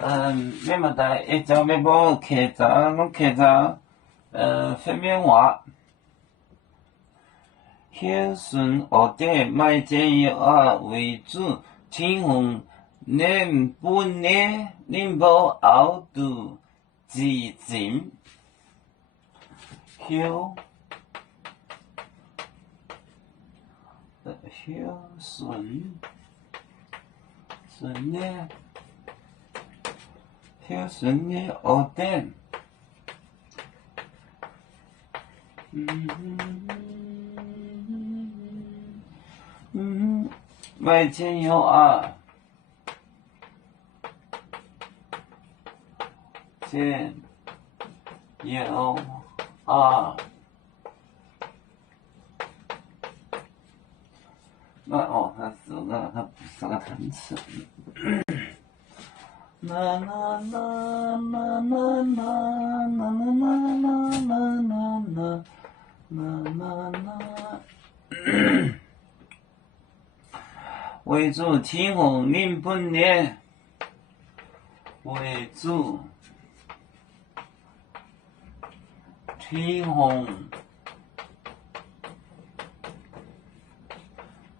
要么在一朝要无客家，拢客家方面话。孝顺学者卖煎药啊为主，天皇恁本呢，恁无熬度自尽。孝顺呢，孝顺呢学者。卖煎药啊，煎药啊，它是个，它不是个单词。为主天皇恁本呢，为主天皇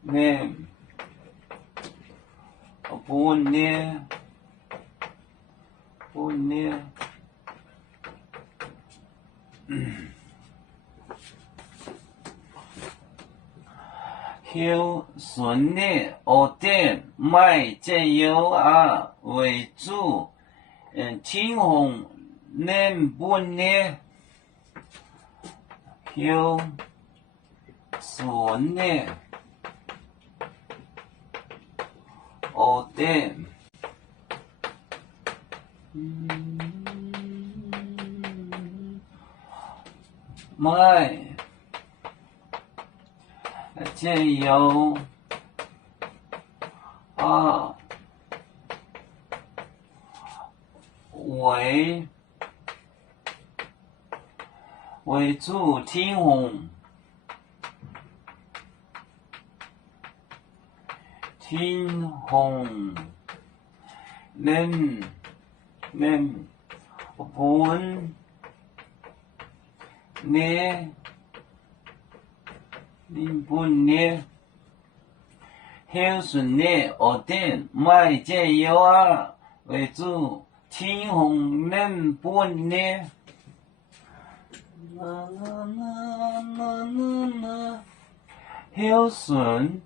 恁本呢，孝顺呢学者卖煎药啊为主，天皇恁本呢，孝顺呢学者。卖煎药啊为主天皇恁本呢，恁本呢，孝顺呢学者卖煎药啊为主，天皇恁本呢。孝顺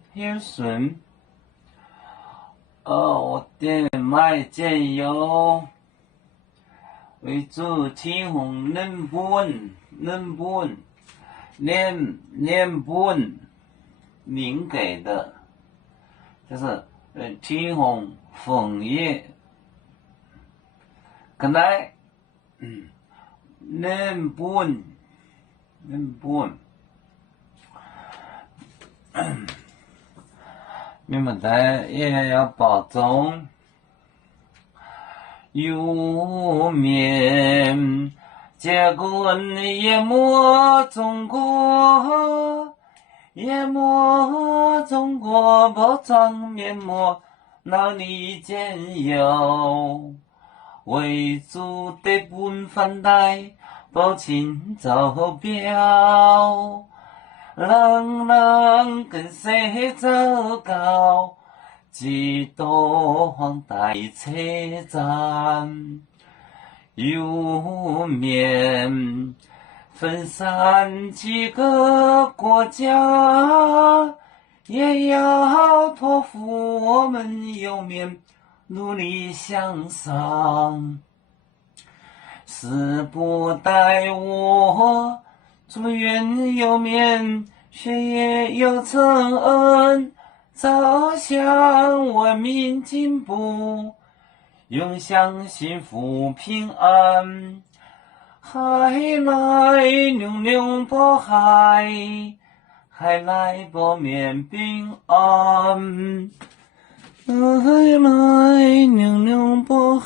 学者卖煎药为主，天皇恁本您给的，就是天皇奉业，可来恁本。你们在也要保重，有面结棍淹没中国，包装面膜哪里见有？为主的本反带保清照标，人跟谁走高，几多黄带车站，有面分散几个国家，也要托付我们有面努力向上。时不待我祝愿有面学业有成，朝向文明进步，永享幸福平安。海来牛牛保海，海来保面平安。海来牛牛保海。